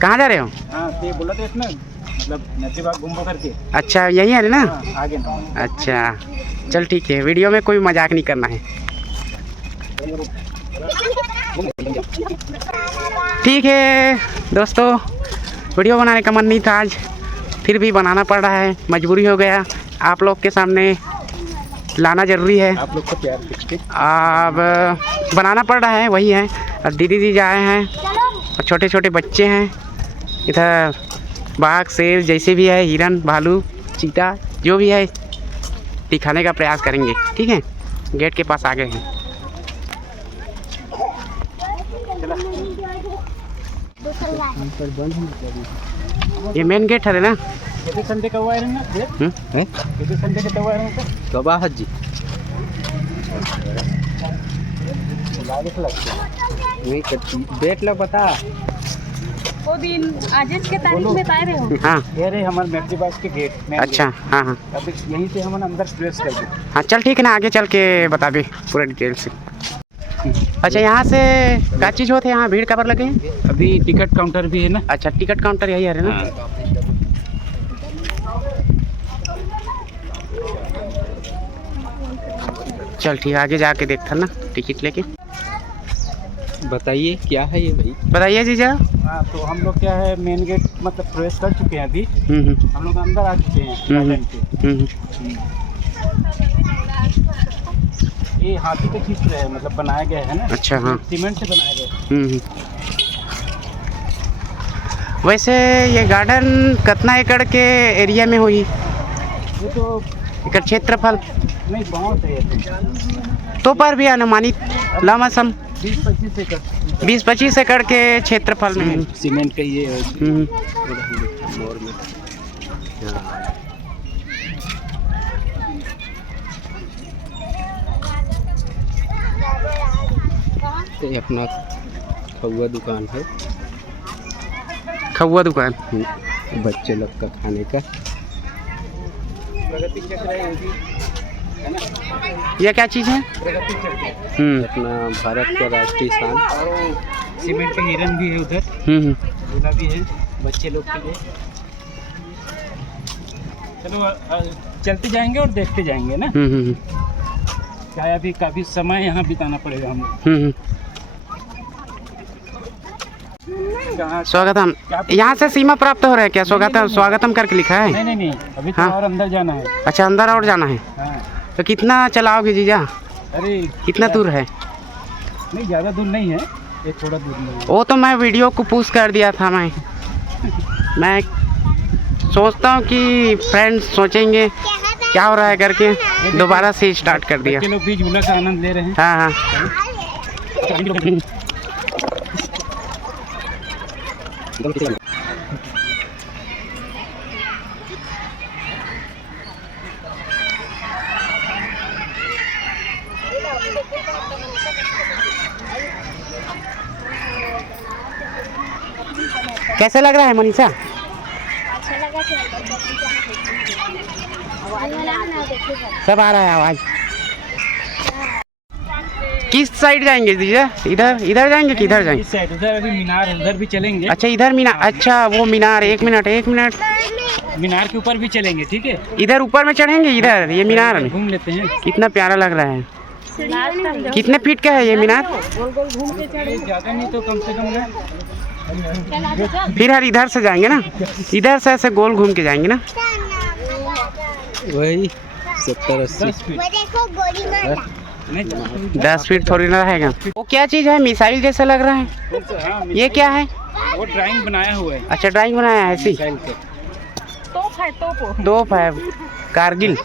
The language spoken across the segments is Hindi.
कहाँ जा रहे हो? हाँ ये बोला था इसमें मतलब नजीबाग घूमो करके। अच्छा यही है ना? हाँ, आगे ना। अच्छा चल ठीक है, वीडियो में कोई मजाक नहीं करना है। ठीक है दोस्तों, वीडियो बनाने का मन नहीं था आज, फिर भी बनाना पड़ रहा है, मजबूरी हो गया। आप लोग के सामने लाना ज़रूरी है, आप लोग को प्यार देखते अब बनाना पड़ रहा है, वही है। और दीदी जी आए हैं और छोटे छोटे बच्चे हैं इधर, बाघ शेर जैसे भी है, हिरन भालू चीता जो भी है दिखाने का प्रयास करेंगे। ठीक है, गेट के पास आ गए हैं। ये मेन गेट है ना? संडे का हुआ है ना? संडे का हुआ है तो बाहर जी डेट लग बता वो दिन आज के तारीख में बता रहे हो? हाँ ये रहे हमारे नजीबाग के गेट। अच्छा हाँ हाँ अभी यहीं से हम अंदर प्रवेश कर दें। हाँ चल ठीक है ना, आगे चल के बता दे पूरा डिटेल से। अच्छा यहाँ से क्या चीज़ होते हैं, यहाँ भीड़ कबर लगे हैं? अभी टिकट काउंटर भी है ना? अच्छा टिकट काउंटर यही है ना? चल ठीक है, आगे जाके देखता ना टिकट लेके। बताइए क्या है ये भाई? बताइए जीजा। हाँ तो हम लोग क्या है मेन गेट मतलब प्रवेश कर चुके हैं अभी। हम लोग अंदर आ चुके हैं गार्डन के। ये हाथी के चित्र है, मतलब बनाया गया है ना? अच्छा हाँ, सीमेंट से बनाया गया है। वैसे ये गार्डन कितना एकड़ के एरिया में हुई? ये तो एकड़ क्षेत्रफल नहीं बहुत है ये तो पर भी अनुमानित लमसम 20-25 एकड़। 20-25 एकड़ के क्षेत्रफल में सीमेंट का ये ये अपना खौआ दुकान है। खौआ दुकान बच्चे लोग का खाने का। ये क्या चीज़ है? अपना भारत का राष्ट्रीय शान। सीमेंट के हिरन भी है उधर, झूला भी है बच्चे लोग के लिए। चलो चलते जाएंगे और देखते जाएंगे ना। क्या अभी काफी समय यहाँ बिताना पड़ेगा हमें। स्वागतम, यहाँ से सीमा प्राप्त हो रहा है क्या? स्वागतम स्वागतम करके लिखा है? नहीं अभी तो हाँ? और अंदर जाना है। अच्छा अंदर और जाना है। हाँ। तो कितना चलाओगे जीजा? अरे कितना दूर है? नहीं ज़्यादा दूर नहीं है, ये थोड़ा दूर नहीं है। वो तो मैं वीडियो को पोस्ट कर दिया था। मैं सोचता हूँ कि फ्रेंड्स सोचेंगे क्या हो रहा है करके दोबारा से स्टार्ट कर दिया। बच्चे लोग भी झूला का आनंद ले रहे हैं। हाँ हाँ कैसे लग रहा है मनीषा? अच्छा लगा। सब आ रहा है आवाज़। किस साइड जाएंगे जीजा? इधर जाएंगे कि इधर जाएंगे? इस साइड उधर अभी मीनार है, उधर भी चलेंगे। अच्छा इधर मीनार, अच्छा वो मीनार। एक मिनट मीनार के ऊपर भी चलेंगे। ठीक है, इधर ऊपर में चढ़ेंगे, इधर ये मीनार में घूम लेते हैं। कितना प्यारा लग रहा है। कितने फीट का है ये मीनार? ज़्यादा नहीं तो कम से कम फिर हर इधर से जाएंगे ना, इधर से ऐसे गोल घूम के जाएंगे ना। वही 70-80 10 फीट थोड़ी ना रहेगा। वो क्या चीज़ है? मिसाइल जैसा लग रहा है। ये क्या है? वो ड्राइंग बनाया हुआ है। अच्छा ड्राइंग बनाया है ऐसी? तोप है कारगिल।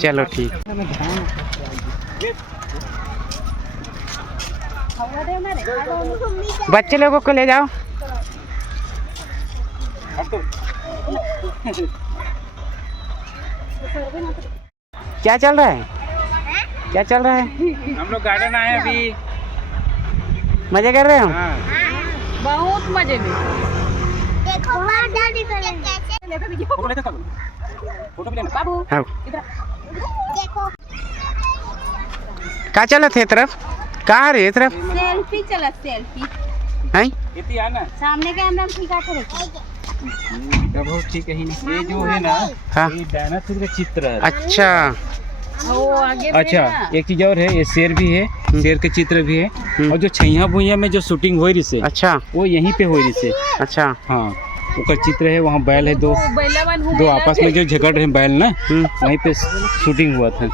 चलो ठीक। बच्चे लोगों को ले जाओ। क्या चल रहा है? क्या चल रहा है? हम लोग गार्डन आए अभी, मजे कर रहे हो? हाँ। बहुत मजे में। देखो फोटो भी लेना बाबू हाँ। देखो क्या चला थे तरफ? कहाँ रे तरफ? सेल्फी चला सेल्फी। हैं इतनी आना सामने कैमरा में ठीक आके रखो। डबल ठीक है ही नहीं। ये जो है ना हाँ। ये डायनासोर का चित्र है। अच्छा वो आगे अच्छा एक चीज और है, ये शेर भी है, शेर के चित्र भी है। और जो छैया भुइया में जो शूटिंग हो रही से अच्छा वो यहीं पे हो रही से। अच्छा हाँ उसका चित्र है, वहाँ बैल है, दो आपस में जो झगड़ रहे बैल ना, वहीं पे शूटिंग हुआ था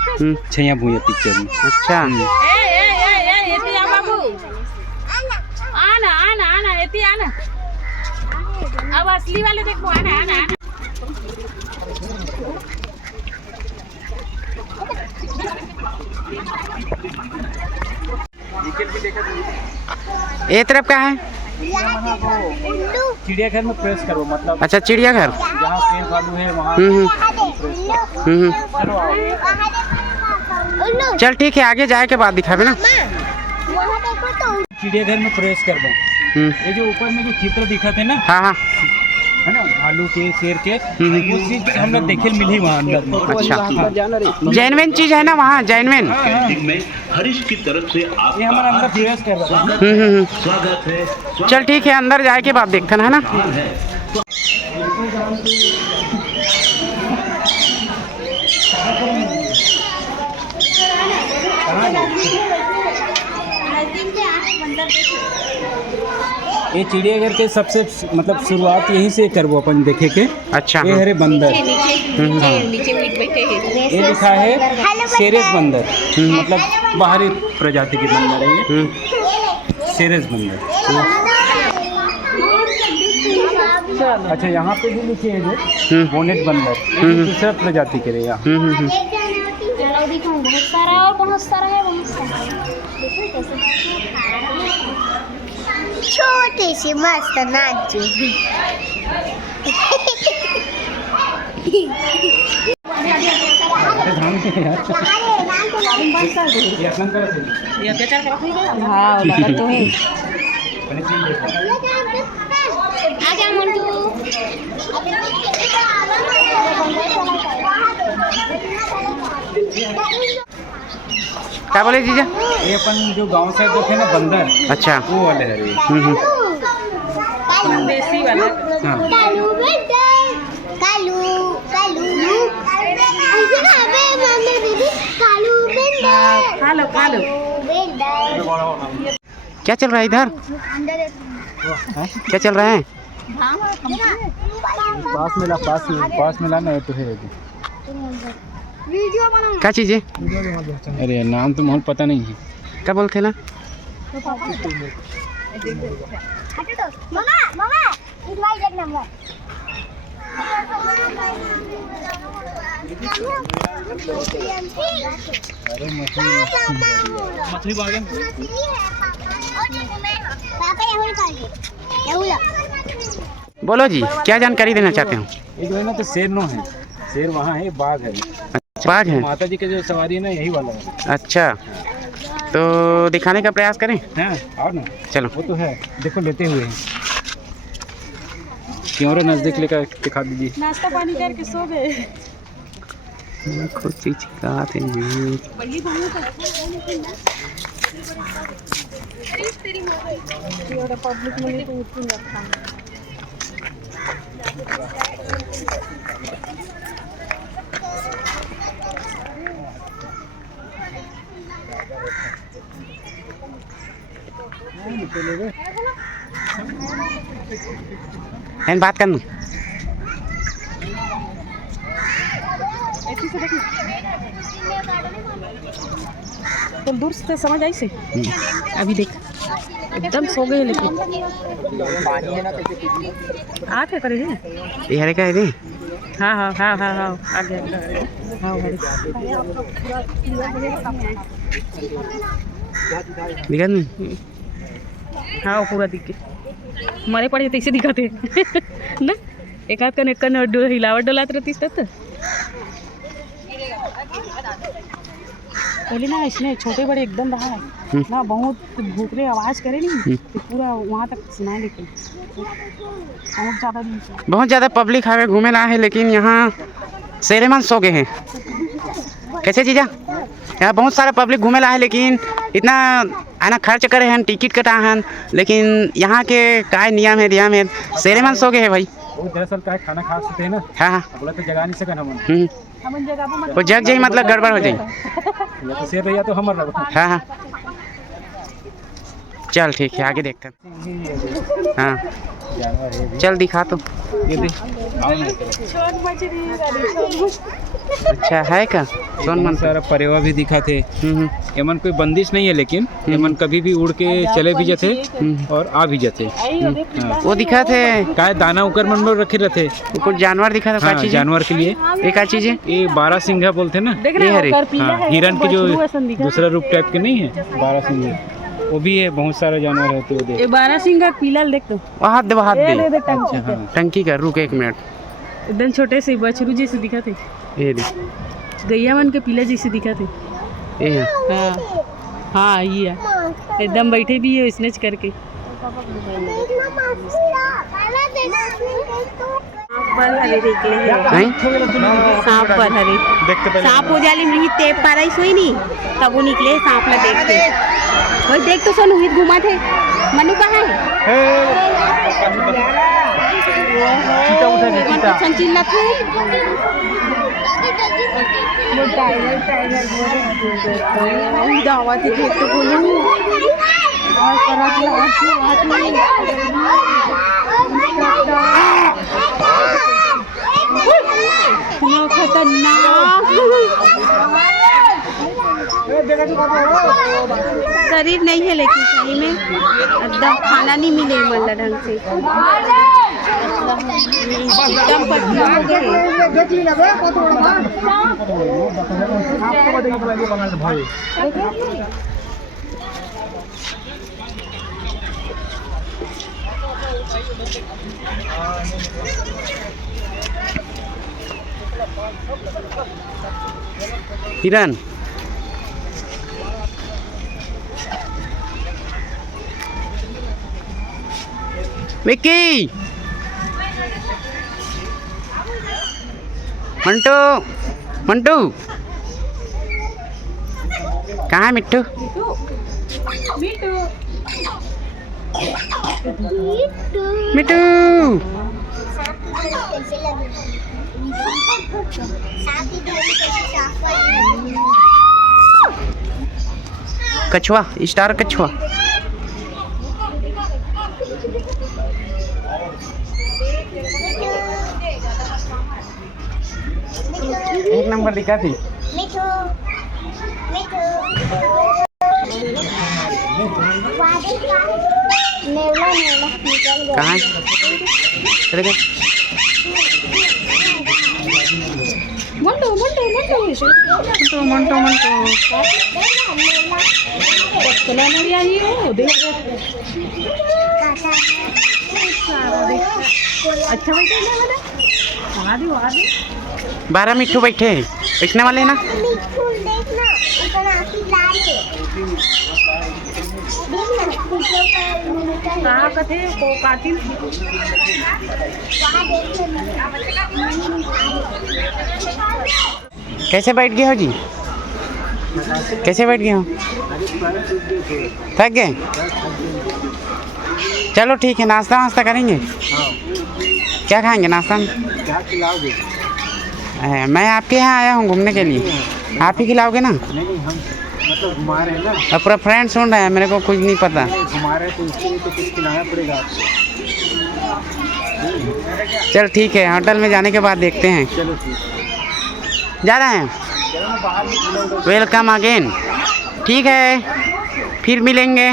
छैया भुइया पिक्चर में। अच्छा आना आना आना एती आना। अब असली वाले देखो, आना आना आना। ये तरफ का है। चिड़ियाघर में प्रेस करो, मतलब अच्छा चिड़ियाघर। जहाँ शेर भालू है वहाँ चल ठीक है, आगे जाए के बाद दिखावे ना। चिड़ियाघर में प्रेस कर दो। ये जो ऊपर में जो चित्र दिखा थे ना, हाँ हाँ है ना, भालू के शेर के, वो चीज हम लोग देखे मिली वहाँ अंदर में। अच्छा जेन्युइन चीज है ना वहाँ, जेन्युइन। में हरीश की तरफ से ये हमारा अंदर प्रेस कर रहा था। स्वागत है। चल ठीक है, अंदर जाए के बाद देखते है ना। ये चिड़ियाघर के सबसे मतलब शुरुआत यहीं से करबो अपन देखे के। अच्छा ये हरे बंदर, ये लिखा है सेरेस बंदर, मतलब बाहरी प्रजाति के बंदर है ये, सेरेस बंदर। अच्छा यहाँ पे भी लिखे है जो बोनेट बंदर, दूसरा प्रजाति के रहेगा। बहुत सारा और बहुत सारा है, बहुत सारा। छोटी सी मस्त नाचू। हाँ लगा तो है। आजा मंटू। क्या बोले जीजा? ये अपन जो गांव से जो थे ना बंदर, अच्छा वो वाले है ये। देसी वाला। हाँ। कालू बेटा, कालू कालू ऐसे ना बे मम्मी दीदी, कालू बेटा, खा लो खा लो। बेटा क्या चल रहा है इधर? क्या चल रहा है? पास मिला ना तो है। वीडियो बना। क्या चीज़ है? अरे नाम तो मुझे पता नहीं है। क्या बोलते ना? मामा मामा इस भाई एक नंबर। अरे मछली बागे में पापा यहाँ निकाल दे, यहाँ ला। बोलो जी, क्या जानकारी देना चाहते हो? एक है ना तो शेर नो है, शेर वहाँ है, बाघ है। अच्छा, बाघ है। माता जी के जो सवारी है ना यही वाला है। अच्छा तो दिखाने का प्रयास करें? हाँ और ना चलो वो तो है, देखो लेते हुए हैं। क्यों रे नजदीक लेकर दिखा दीजिए। नाश्ता पानी करके सो गए। कुछ चीज खाते हैं। पब्लिक में तो उठूं रखा। एंड बात करना। ऐसे से देखना तो दूर से समझ आई से। अभी देख एकदम सो गए, लेकिन आके करे हैं ये हरे का है रे। हाँ हाँ हाँ हाँ हाँ आगे हाँ दिखा नहीं? हाँ पूरा दिख के हमारे पड़े तो इसे दिखाते ना। एक हाथ का हिलावट डलात रहती तब पहले ना इसने छोटे बड़े एकदम रहा है ना, बहुत भूखले आवाज़ करे नहीं तो पूरा वहाँ तक सुनाए, लेकिन बहुत ज़्यादा पब्लिक हाईवे घूमे ला है, लेकिन यहाँ शेरेमन सो गए हैं। कैसे जीजा? यहाँ बहुत सारा पब्लिक घूमे ला है, लेकिन इतना आना खर्च करे हैं टिकट कटा हैं लेकिन यहाँ के काय नियम है दिया में शेरे मन सो गए है भाई वो दरअसल का खाना खा सकते हैं ना। हाँ बोला तो जगा नहीं सकन हम वो जग जाई मतलब गड़बड़ हो जाई। या तो शेर भैया तो हमर रहो। हाँ चल ठीक है आगे देखते हैं। हाँ चल दिखा तो ये देख अच्छा है का सोन मन सारा परेवा भी दिखा थे। एमन कोई बंदिश नहीं है लेकिन एमन कभी भी उड़ के चले भी जाते और आ भी जाते। वो दिखा थे काय दाना उकर मन में रखे रहते। वो कुछ जानवर दिखा था। हाँ, क्या चीज जानवर के लिए ये क्या चीज है? ये 12 सिंघा बोलते ना। ये हरे हाँ, हिरन के जो दूसरा रूप टाइप के नहीं है 12 सिंघा वो भी है। बहुत सारे जानवर होते हैं। ये 12 सिंह का पीला देख तो हाथ दे टंकी का। टंकी का रुक एक मिनट एकदम छोटे से बछरू जैसे दिखा थे। ये देख गैया मन के पीला जैसे दिखा थे। ये है। हाँ हाँ ये एकदम बैठे भी है स्नेच करके। नहीं सांप पर हरे सांप हो जाली रही टेप पाराई सोई नहीं तब वो निकले सांप ला देखते वही देख तो सोनू हित घुमा थे मनु कहाँ है संचिल्ला थे दावा थी देख तो बोलूं और करा शरीर नहीं है लेकिन सही में एकदम खाना नहीं मिले मतलब ढंग से एकदम पतला हो गए। हिरन विक्की मंटू मंटू कहाँ है मिट्टू? मिट्टू कछुआ स्टार कछुआ एक नंबर दिखा थी। कहाँ चले गए? मंटो मंटो मंटो मंटो मंटो मंटो चला नहीं आई हो देख अच्छा बैठे ना वाला आदि 12 मिट्टू बैठे हैं बैठने वाले ना। कहाँ का थे को कातिल कैसे बैठ गए हो जी? कैसे बैठ गए हो? थक गए? चलो ठीक है नाश्ता वास्ता करेंगे। क्या खाएंगे नाश्ता में? क्या खिलाओगे? मैं आपके यहाँ आया हूँ घूमने के लिए। आप ही खिलाओगे ना? नहीं हम मतलब घुमा रहे हैं ना। अब पूरा फ्रेंड सुन रहे हैं मेरे को कुछ नहीं पता। घुमा रहे तो उसके लिए तो कुछ खिलाना पड़ेगा आपको। चल ठीक है होटल में जाने के बाद देखते हैं। चलो ठीक जा रहे हैं। Welcome again. ठीक है फिर मिलेंगे।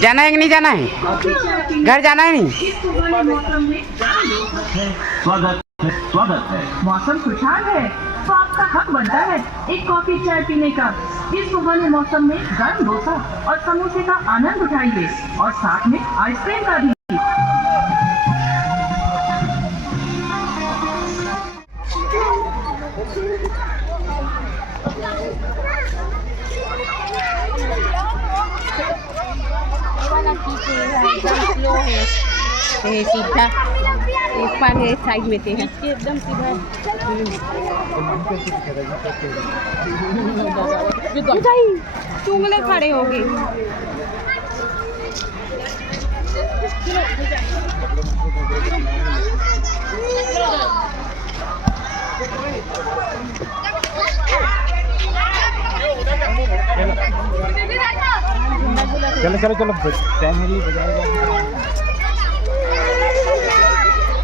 जाना है कि नहीं जाना है? घर जाना है नहीं? स्वागत है। मौसम खुशहाल है तो आपका हक बनता है एक कॉफी चाय पीने का। इस सुहाने मौसम में गर्म डोसा और समोसे का आनंद उठाइए और साथ में आइसक्रीम का भी। सीधा इस पर है साइड में थे हैं एकदम सीधा चुंगले खड़े हो गए चलो चलो चलो टाइम मिली बजाएगा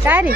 क्या रे